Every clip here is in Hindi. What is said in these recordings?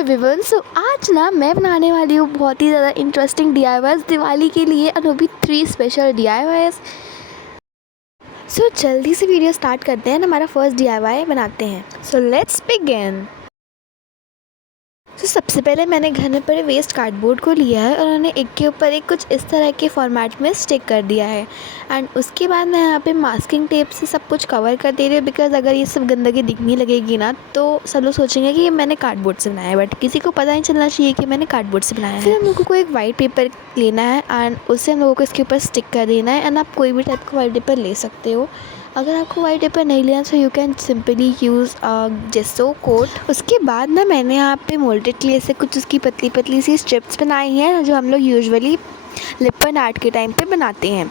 एवरीवन, सो आज ना मैं बनाने वाली हूँ बहुत ही ज़्यादा इंटरेस्टिंग DIYs दिवाली के लिए और वो भी 3 स्पेशल DIYs। सो जल्दी से वीडियो स्टार्ट करते हैं, हमारा फर्स्ट DIY बनाते हैं। So let's begin. तो सबसे पहले मैंने घर में पड़े वेस्ट कार्डबोर्ड को लिया है और उन्हें एक के ऊपर एक कुछ इस तरह के फॉर्मेट में स्टिक कर दिया है। एंड उसके बाद मैं यहाँ पे मास्किंग टेप से सब कुछ कवर कर दे रही हूँ, बिकॉज़ अगर ये सब गंदगी दिखने लगेगी ना तो सब लोग सोचेंगे कि ये मैंने कार्डबोर्ड से बनाया है, बट किसी को पता नहीं चलना चाहिए कि मैंने कार्डबोर्ड से बनाया है। फिर हम लोगों को एक वाइट पेपर लेना है एंड उससे हम लोगों को इसके ऊपर स्टिक कर देना है। एंड आप कोई भी टाइप का वाइट पेपर ले सकते हो। अगर आपको वाइट पेपर नहीं लेना तो you can simply use gesso coat. उसके बाद ना मैंने यहाँ पे मोल्डेड क्ले से कुछ उसकी पतली पतली सी स्ट्रिप्स बनाई हैं जो हम लोग यूजुअली लिपन आर्ट के टाइम पे बनाते हैं।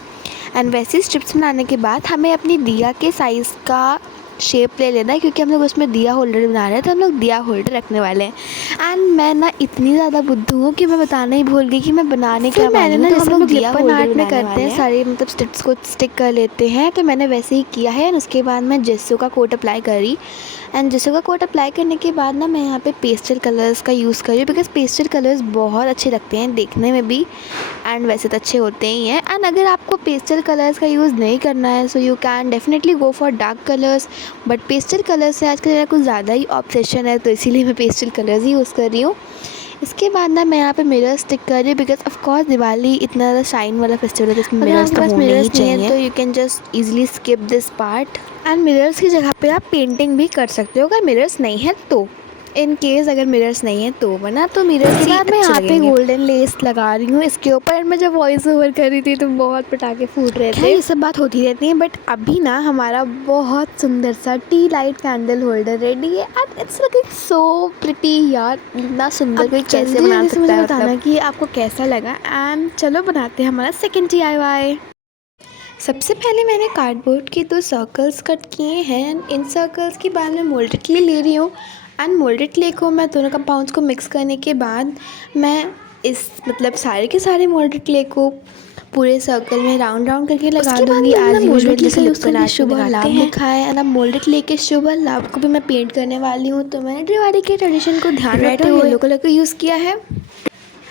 एंड वैसी स्ट्रिप्स बनाने के बाद हमें अपनी दिया के साइज़ का शेप ले लेना है, क्योंकि हम लोग उसमें दिया होल्डर बना रहे हैं तो हम लोग दिया होल्डर रखने वाले हैं। एंड मैं ना इतनी ज़्यादा बुद्धू हूँ कि मैं बताना ही भूल गई कि मैं बनाने क्या मैंने ना जैसे हम लोग लिपन आर्ट में करते हैं सारे मतलब स्ट्रिप्स को स्टिक कर लेते हैं, तो मैंने वैसे ही किया है। एंड उसके बाद मैं जेसो का कोट अप्लाई करी। एंड जेसो का कोट अप्लाई करने के बाद ना मैं यहाँ पे पेस्टल कलर्स का यूज़ कर रही हूँ, बिकॉज़ पेस्टल कलर्स बहुत अच्छे लगते हैं देखने में भी एंड वैसे तो अच्छे होते ही हैं। एंड अगर आपको पेस्टल कलर्स का यूज़ नहीं करना है so you can definitely go for dark colours, but pastel colour से आजकल मेरा कुछ ज़्यादा ही ऑब्सेशन है तो इसीलिए मैं पेस्टल कलर्स ही यूज़ कर रही हूँ। इसके बाद ना मैं यहाँ पे मिरर स्टिक कर रही हूँ, बिकॉज ऑफ कोर्स दिवाली इतना ज़्यादा शाइन वाला फेस्टिवल है तो इसमें मिरर्स तो होने ही चाहिए, तो you can just easily skip this part. And mirrors की जगह पे आप पेंटिंग भी कर सकते हो अगर मिरर्स नहीं है तो। इन केस अगर मिरर्स नहीं है तो बना तो मिरर्स के बाद मैं यहाँ पे गोल्डन लेस लगा रही हूँ इसके ऊपर। एंड मैं जब वॉइस ओवर कर रही थी तो बहुत पटाखे फूट रहे थे। ये सब बात होती रहती है, बट अभी ना हमारा बहुत सुंदर सा tea light candle holder ready है and it's looking so pretty यार। इतना सुंदर कोई कैसे बना सकता है, मुझे बताना कि आपको कैसा लगा। एंड चलो बनाते हैं हमारा सेकेंड DIY। सबसे पहले मैंने कार्डबोर्ड के 2 सर्कल्स कट किए हैं। इन सर्कल्स के बाद मैं मोल्डेड क्ले ले रही हूँ एंड मोल्डेड क्ले को मैं दोनों कंपाउंड्स को मिक्स करने के बाद मैं इस मतलब सारे के सारे मोल्डेड क्ले को पूरे सर्कल में राउंड राउंड करके लगा दूँगी। एज यूजुअल जैसे लिपन शुभ लाभ लिखा है एंड अब मोल्डेड क्ले के शुभ लाभ को भी मैं पेंट करने वाली हूँ, तो मैंने दिवाली के ट्रेडिशन को ध्यान रखते हुए येलो कलर का यूज़ किया है।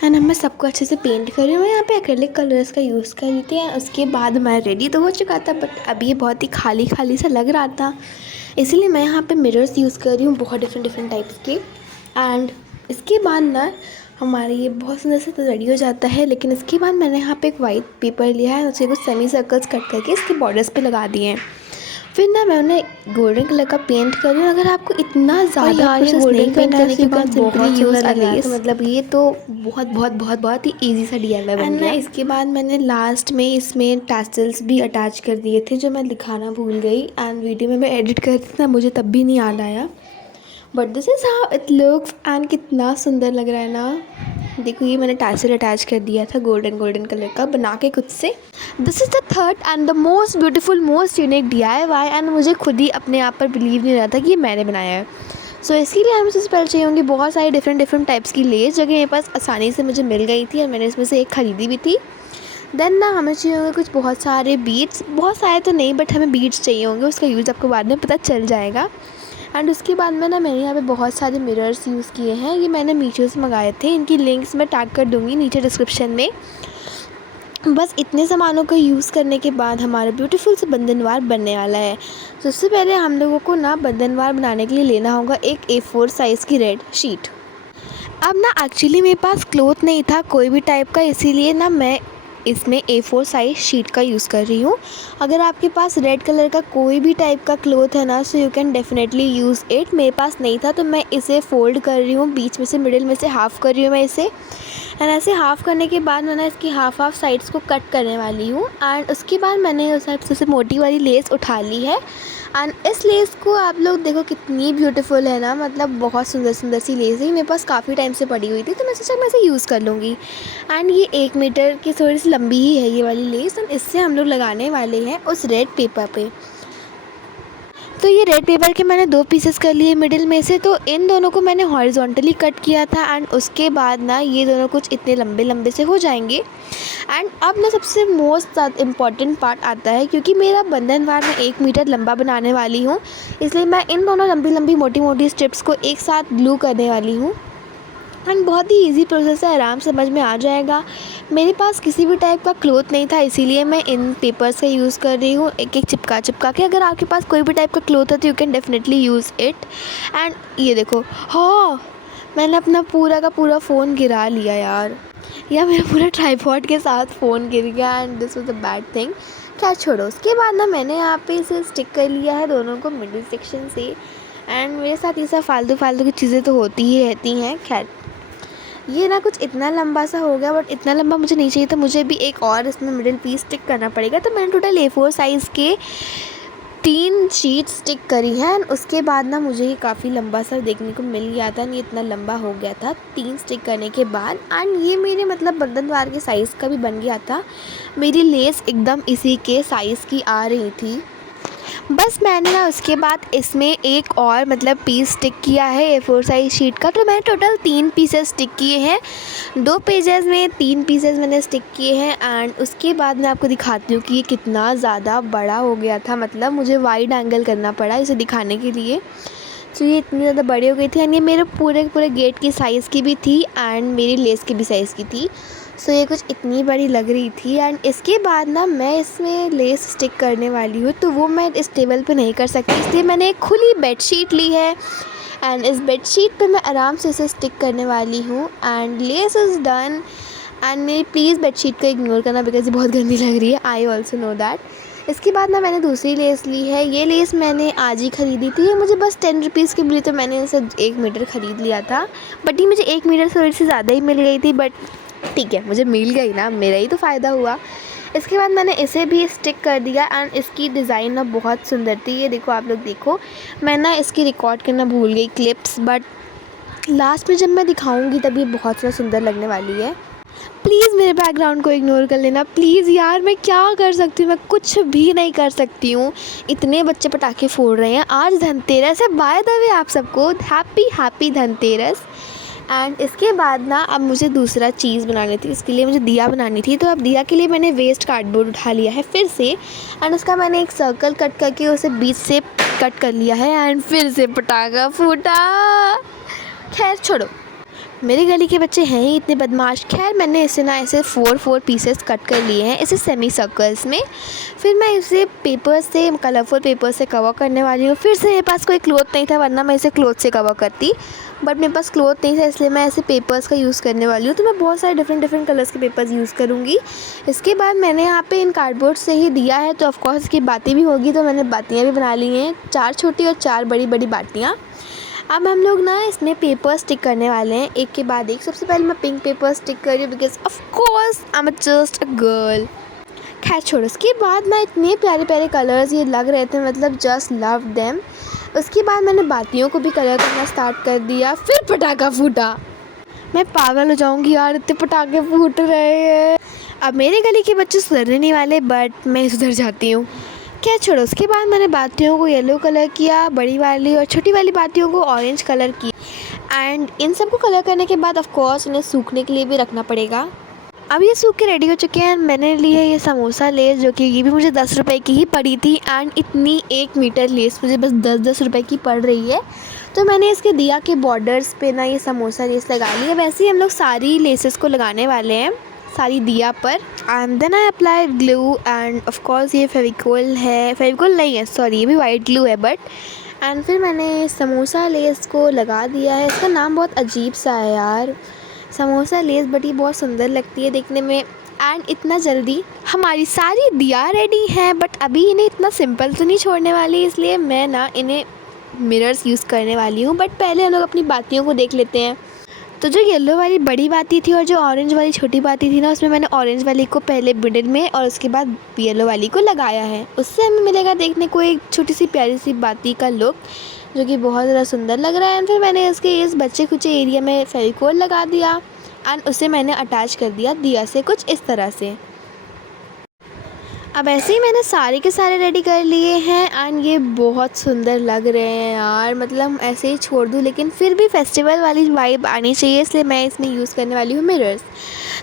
एंड मैं सबको अच्छे से पेंट कर रही हूँ। यहाँ पे एक्रेलिक कलर्स का यूज़ कर रही थी। उसके बाद मैं रेडी तो हो चुका था, बट अब ये बहुत ही खाली खाली सा लग रहा था, इसीलिए मैं यहाँ पे मिरर्स यूज़ कर रही हूँ बहुत डिफरेंट टाइप्स के। एंड इसके बाद ना हमारे ये बहुत सुंदर से तो रेडी हो जाता है। लेकिन इसके बाद मैंने यहाँ पे एक वाइट पेपर लिया है, उसके कुछ सेमी सर्कल्स कट करके इसके बॉर्डर्स पे लगा दिए हैं। फिर ना मैं उन्हें गोल्डन कलर का पेंट कर रही हूँ। अगर आपको इतना ज़्यादा प्रोसेस नहीं पेंट करने के बाद बहुत यूज़ लगे तो मतलब ये तो बहुत ही ईजी सा DIY बन गया। इसके बाद मैंने लास्ट में इसमें टैसल्स भी अटैच कर दिए थे जो मैं दिखाना भूल गई। एंड वीडियो में मैं एडिट कर रही थी ना, मुझे तब भी नहीं याद आया, but this is how it looks. And कितना सुंदर लग रहा है ना, देखो ये मैंने टैसल अटैच कर दिया था गोल्डन कलर का बना के खुद से। This is the third and the most beautiful most unique DIY। And मुझे खुद ही अपने आप पर बिलीव नहीं रहा था कि ये मैंने बनाया है। सो इसीलिए हमें सबसे पहले चाहिए होंगी बहुत सारी डिफरेंट टाइप्स की लेस, जो कि मेरे पास आसानी से मुझे मिल गई थी और मैंने इसमें से एक ख़रीदी भी थी। देन ना हमें चाहिए होंगे कुछ बहुत सारे बीड्स, बहुत सारे तो नहीं बट हमें बीड्स चाहिए होंगे, उसका यूज़ आपको बाद में पता चल जाएगा। एंड उसके बाद में ना मैंने यहाँ पे बहुत सारे मिरर्स यूज़ किए हैं, ये मैंने मीशो से मंगाए थे, इनकी लिंक्स मैं टैग कर दूँगी नीचे डिस्क्रिप्शन में। बस इतने सामानों का यूज़ करने के बाद हमारा ब्यूटीफुल से बंधनवार बनने वाला है। सबसे पहले हम लोगों को ना बंधनवार बनाने के लिए लेना होगा एक A4 साइज़ की रेड शीट। अब ना एक्चुअली मेरे पास क्लॉथ नहीं था कोई भी टाइप का, इसीलिए ना मैं इसमें A4 साइज़ शीट का यूज़ कर रही हूँ। अगर आपके पास रेड कलर का कोई भी टाइप का क्लॉथ है ना so you can definitely use it. मेरे पास नहीं था तो मैं इसे फोल्ड कर रही हूँ, बीच में से मिडिल में से हाफ़ कर रही हूँ मैं इसे। एंड ऐसे हाफ़ करने के बाद मैंने इसकी हाफ़ साइड्स को कट करने वाली हूँ। एंड उसके बाद मैंने उस साइड से मोटी वाली लेस उठा ली है। एंड इस लेस को आप लोग देखो कितनी ब्यूटीफुल है ना, मतलब बहुत सुंदर सी लेस है। मेरे पास काफ़ी टाइम से पड़ी हुई थी तो मैं सोचा मैं इसे यूज़ कर लूँगी। एंड ये 1 मीटर की थोड़ी सी लंबी ही है ये वाली लेस। एंड इससे हम लोग लगाने वाले हैं उस रेड पेपर पे। तो ये रेड पेपर के मैंने 2 पीसेस कर लिए मिडिल में से, तो इन दोनों को मैंने हॉरिजॉन्टली कट किया था। एंड उसके बाद ना ये दोनों कुछ इतने लंबे से हो जाएंगे। एंड अब ना सबसे मोस्ट इम्पॉर्टेंट पार्ट आता है, क्योंकि मेरा बंधनवार मैं 1 मीटर लंबा बनाने वाली हूँ, इसलिए मैं इन दोनों लंबी मोटी स्ट्रिप्स को एक साथ ग्लू करने वाली हूँ। एंड बहुत ही इजी प्रोसेस है, आराम से समझ में आ जाएगा। मेरे पास किसी भी टाइप का क्लॉथ नहीं था, इसीलिए मैं इन पेपर्स का यूज़ कर रही हूँ, एक एक चिपका चिपका के। अगर आपके पास कोई भी टाइप का क्लॉथ है तो you can definitely use it. And ये देखो, हाँ मैंने अपना पूरा का पूरा फ़ोन गिरा लिया यार, या मेरा पूरा ट्राइपॉड के साथ फ़ोन गिर गया and this was a bad thing. खैर छोड़ो, उसके बाद ना मैंने यहाँ पे इसे स्टिक कर लिया है दोनों को मिडिल सेक्शन से। एंड मेरे साथ ये सब फालतू फालतू की चीज़ें तो होती ही रहती हैं। खैर ये ना कुछ इतना लंबा सा हो गया, बट इतना लंबा मुझे नहीं चाहिए, तो मुझे भी एक और इसमें मिडिल पीस स्टिक करना पड़ेगा। तो मैंने टोटल A4 साइज़ के 3 शीट स्टिक करी हैं। एंड उसके बाद ना मुझे ये काफ़ी लंबा सा देखने को मिल गया था, ये इतना लंबा हो गया था 3 स्टिक करने के बाद। एंड ये मेरे मतलब बंधन द्वार के साइज़ का भी बन गया था। मेरी लेस एकदम इसी के साइज़ की आ रही थी। बस मैंने ना उसके बाद इसमें एक और मतलब पीस स्टिक किया है A4 साइज शीट का। तो मैंने टोटल 3 पीसेस स्टिक किए हैं, 2 पेजेस में 3 पीसेस मैंने स्टिक किए हैं। एंड उसके बाद मैं आपको दिखाती हूँ कि ये कितना ज़्यादा बड़ा हो गया था, मतलब मुझे वाइड एंगल करना पड़ा इसे दिखाने के लिए। तो ये इतनी ज़्यादा बड़ी हो गई थी एंड ये मेरे पूरे पूरे गेट की साइज़ की भी थी एंड मेरी लेस की भी साइज़ की थी। सो ये कुछ इतनी बड़ी लग रही थी। एंड इसके बाद ना मैं इसमें लेस स्टिक करने वाली हूँ, तो वो मैं इस टेबल पे नहीं कर सकती, इसलिए मैंने एक खुली बेडशीट ली है एंड इस बेडशीट पे मैं आराम से इसे स्टिक करने वाली हूँ। And less is done. And मेरी प्लीज़ बेडशीट को इग्नोर करना बिकॉज ये बहुत गंदी लग रही है, आई ऑल्सो नो दैट। इसके बाद ना मैंने दूसरी लेस ली है। ये लेस मैंने आज ही ख़रीदी थी, ये मुझे बस 10 रुपीज़ की मिली, तो मैंने इसे 1 मीटर ख़रीद लिया था। बट ये मुझे 1 मीटर थोड़ी सी ज़्यादा ही मिल गई थी, बट ठीक है मुझे मिल गई ना, मेरा ही तो फ़ायदा हुआ। इसके बाद मैंने इसे भी स्टिक कर दिया एंड इसकी डिज़ाइन ना बहुत सुंदर थी। ये देखो, आप लोग देखो, मैं ना इसकी रिकॉर्ड करना भूल गई क्लिप्स, बट लास्ट में जब मैं दिखाऊंगी तब ये बहुत ज़्यादा सुंदर लगने वाली है। प्लीज़ मेरे बैकग्राउंड को इग्नोर कर लेना प्लीज़ यार, मैं क्या कर सकती हूँ, मैं कुछ भी नहीं कर सकती हूँ। इतने बच्चे पटाखे फोड़ रहे हैं, आज धनतेरस है। बाय द वे आप सबको हैप्पी धनतेरस। एंड इसके बाद ना अब मुझे दूसरा चीज़ बनानी थी, इसके लिए मुझे दिया बनानी थी। तो अब दिया के लिए मैंने वेस्ट कार्डबोर्ड उठा लिया है फिर से एंड उसका मैंने एक सर्कल कट करके उसे बीच से कट कर लिया है एंड फिर से पटाखा फूटा। खैर छोड़ो, मेरी गली के बच्चे हैं ही इतने बदमाश। खैर मैंने इसे ना ऐसे 4 पीसेस कट कर लिए हैं इसे सेमी सर्कल्स में। फिर मैं इसे पेपर से, कलरफुल पेपर से कवर करने वाली हूँ। फिर से मेरे पास कोई क्लॉथ नहीं था, वरना मैं इसे क्लॉथ से कवर करती, बट मेरे पास क्लॉथ नहीं था, इसलिए मैं ऐसे पेपर्स का यूज़ करने वाली हूँ। तो मैं बहुत सारे डिफरेंट कलर्स के पेपर्स यूज़ करूँगी। इसके बाद मैंने यहाँ पे इन कार्डबोर्ड से ही दिया है, तो ऑफकोर्स इसकी बातें भी होगी, तो मैंने बातियाँ भी बना ली हैं, 4 छोटी और 4 बड़ी बड़ी बातियाँ। अब हम लोग ना इसमें पेपर स्टिक करने वाले हैं एक के बाद एक। सबसे पहले मैं पिंक पेपर स्टिक कर रही हूँ because of course I am just a girl. खैर छोड़ो, उसके बाद ना इतने प्यारे प्यारे कलर्स ये लग रहे थे, मतलब जस्ट लव देम। उसके बाद मैंने बातियों को भी कलर करना स्टार्ट कर दिया। फिर पटाखा फूटा, मैं पागल हो जाऊंगी यार, इतने पटाखे फूट रहे हैं। अब मेरे गली के बच्चे सुधरने नहीं वाले, बट मैं सुधर जाती हूँ। क्या छोड़ो, उसके बाद मैंने बातियों को येलो कलर किया, बड़ी वाली और छोटी वाली बातियों को ऑरेंज कलर किया। एंड इन सब को कलर करने के बाद ऑफ कोर्स इन्हें सूखने के लिए भी रखना पड़ेगा। अब ये सूख के रेडी हो चुके हैं। मैंने ली है ये समोसा लेस, जो कि ये भी मुझे 10 रुपये की ही पड़ी थी। एंड इतनी 1 मीटर लेस मुझे बस 10-10 रुपये की पड़ रही है। तो मैंने इसके दिया के बॉर्डर्स पे ना ये समोसा लेस लगा ली है। वैसे ही हम लोग सारी लेसेस को लगाने वाले हैं सारी दिया पर। And then I apply glue and of course ये फेविकोल है, फेविकोल नहीं है सॉरी, ये भी वाइट ग्लू है बट। एंड फिर मैंने समोसा लेस को लगा दिया है। इसका नाम बहुत अजीब सा है यार, समोसा लेस, बट ये बहुत सुंदर लगती है देखने में। एंड इतना जल्दी हमारी सारी दिया रेडी हैं, बट अभी इन्हें इतना सिंपल तो नहीं छोड़ने वाली, इसलिए मैं ना इन्हें मिरर्स यूज़ करने वाली हूँ। बट पहले हम लोग अपनी बातियों को देख लेते हैं। तो जो येलो वाली बड़ी बाती थी और जो ऑरेंज वाली छोटी बाती थी ना, उसमें मैंने ऑरेंज वाली को पहले मिडिल में और उसके बाद येलो वाली को लगाया है। उससे हमें मिलेगा देखने को एक छोटी सी प्यारी सी बाती का लुक, जो कि बहुत ज़्यादा सुंदर लग रहा है। एंड फिर मैंने इसके इस बच्चे कुचे एरिया में फेविकोल लगा दिया एंड उसे मैंने अटैच कर दिया दिया से कुछ इस तरह से। अब ऐसे ही मैंने सारे के सारे रेडी कर लिए हैं एंड ये बहुत सुंदर लग रहे हैं यार, मतलब ऐसे ही छोड़ दूँ, लेकिन फिर भी फेस्टिवल वाली वाइब आनी चाहिए, इसलिए मैं इसमें यूज़ करने वाली हूँ मिरर्स।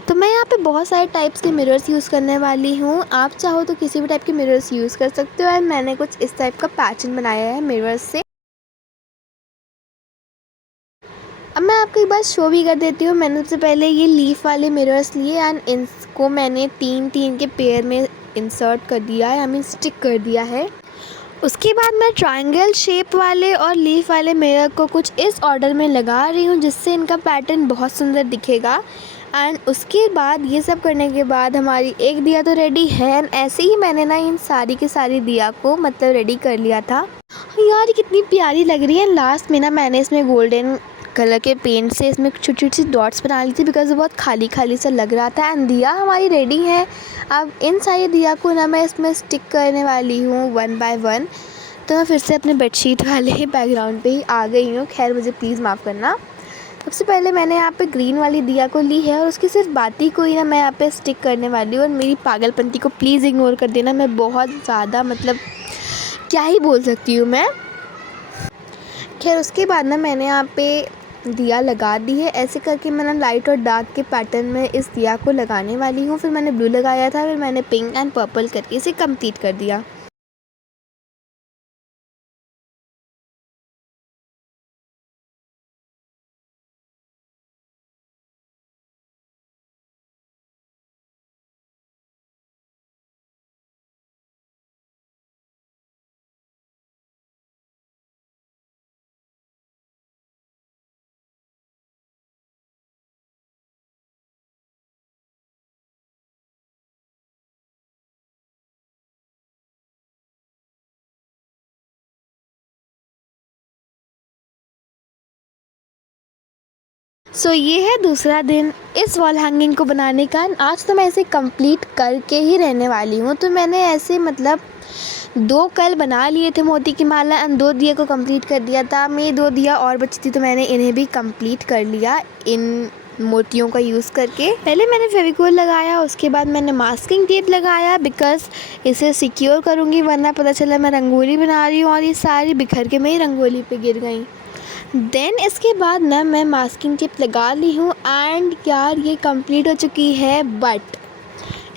तो मैं यहाँ पे बहुत सारे टाइप्स के मिरर्स यूज़ करने वाली हूँ, आप चाहो तो किसी भी टाइप के मिरर्स यूज़ कर सकते हो। एंड मैंने कुछ इस टाइप का पैटर्न बनाया है मिरर्स से। अब मैं आपको एक बात शो भी कर देती हूँ। मैंने सबसे पहले ये लीफ वाले मिरर्स लिए एंड इनको मैंने 3-3 के पेयर में इंसर्ट कर दिया है, आई मीन स्टिक कर दिया है। उसके बाद मैं ट्रायंगल शेप वाले और लीफ वाले मिरर को कुछ इस ऑर्डर में लगा रही हूँ जिससे इनका पैटर्न बहुत सुंदर दिखेगा। एंड उसके बाद ये सब करने के बाद हमारी एक दिया तो रेडी है। एंड ऐसे ही मैंने ना इन सारी की सारी दिया को मतलब रेडी कर लिया था। यार ये कितनी प्यारी लग रही है। लास्ट में ना मैंने इसमें गोल्डन कलर के पेंट से इसमें छोटी छोटी सी डॉट्स बना ली थी बिकॉज वो बहुत खाली खाली सा लग रहा था। एंड दिया हमारी रेडी है। अब इन सारी दिया को ना मैं इसमें स्टिक करने वाली हूँ 1 बाय 1। तो मैं फिर से अपने बेडशीट वाले बैकग्राउंड पे ही आ गई हूँ। खैर मुझे प्लीज़ माफ़ करना। सबसे पहले मैंने यहाँ पे ग्रीन वाली दिया को ली है और उसकी सिर्फ बाती को ही ना मैं यहाँ पे स्टिक करने वाली हूँ। और मेरी पागलपंती को प्लीज़ इग्नोर कर देना। मैं बहुत ज़्यादा मतलब क्या ही बोल सकती हूँ मैं। खैर उसके बाद ना मैंने यहाँ पे दिया लगा दी है। ऐसे करके मैंने लाइट और डार्क के पैटर्न में इस दिया को लगाने वाली हूँ। फिर मैंने ब्लू लगाया था, फिर मैंने पिंक एंड पर्पल करके इसे कंप्लीट कर दिया। सो ये है दूसरा दिन इस वॉल हैंगिंग को बनाने का। आज तो मैं इसे कंप्लीट करके ही रहने वाली हूँ। तो मैंने ऐसे मतलब 2 कल बना लिए थे मोती की माला एंड 2 दिया को कंप्लीट कर दिया था। मेरी 2 दिया और बची थी तो मैंने इन्हें भी कंप्लीट कर लिया इन मोतियों का यूज़ करके। पहले मैंने फेविकोल लगाया, उसके बाद मैंने मास्किंग टेप लगाया बिकॉज इसे सिक्योर करूँगी वरना पता चला मैं रंगोली बना रही हूँ और ये सारी बिखर के मेरी रंगोली पे गिर गई। देन इसके बाद ना मैं मास्किंग टेप लगा ली हूँ एंड यार ये कंप्लीट हो चुकी है। But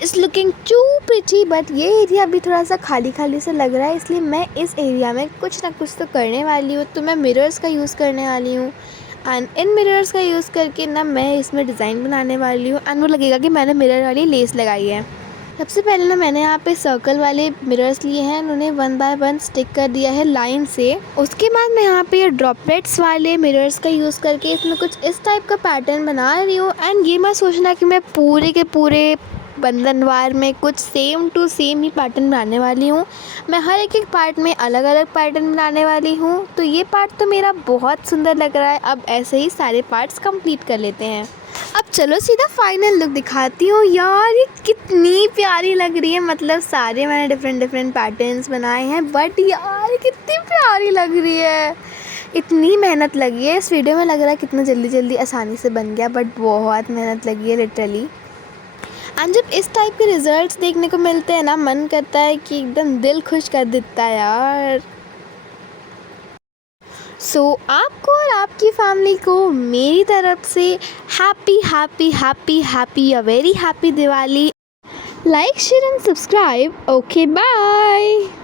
it's looking too pretty. But ये एरिया अभी थोड़ा सा खाली खाली सा लग रहा है, इसलिए मैं इस एरिया में कुछ ना कुछ तो करने वाली हूँ। तो मैं मिरर्स का यूज़ करने वाली हूँ एंड इन मिरर्स का यूज़ करके ना मैं इसमें डिज़ाइन बनाने वाली हूँ एंड वो लगेगा कि मैंने मिरर वाली लेस लगाई है। सबसे पहले ना मैंने यहाँ पे सर्कल वाले मिरर्स लिए हैं, उन्हें 1 बाय 1 स्टिक कर दिया है लाइन से। उसके बाद मैं यहाँ पे ये ड्रॉपलेट्स वाले मिरर्स का यूज़ करके इसमें कुछ इस टाइप का पैटर्न बना रही हूँ। एंड ये मत सोचना कि मैं पूरे के पूरे बंधनवार में कुछ सेम टू सेम ही पैटर्न बनाने वाली हूँ। मैं हर एक पार्ट में अलग अलग पैटर्न बनाने वाली हूँ। तो ये पार्ट तो मेरा बहुत सुंदर लग रहा है। अब ऐसे ही सारे पार्ट्स कंप्लीट कर लेते हैं। अब चलो सीधा फाइनल लुक दिखाती हूँ। यार ये कितनी प्यारी लग रही है। मतलब सारे मैंने डिफरेंट पैटर्न्स बनाए हैं बट यार कितनी प्यारी लग रही है। इतनी मेहनत लगी है। इस वीडियो में लग रहा है कितना जल्दी जल्दी आसानी से बन गया बट बहुत मेहनत लगी है लिटरली। एंड जब इस टाइप के रिजल्ट्स देखने को मिलते हैं ना मन करता है कि एकदम दिल खुश कर देता है यार। सो आपको और आपकी फैमिली को मेरी तरफ से happy happy happy happy a very happy Diwali. Like share and subscribe. Okay bye.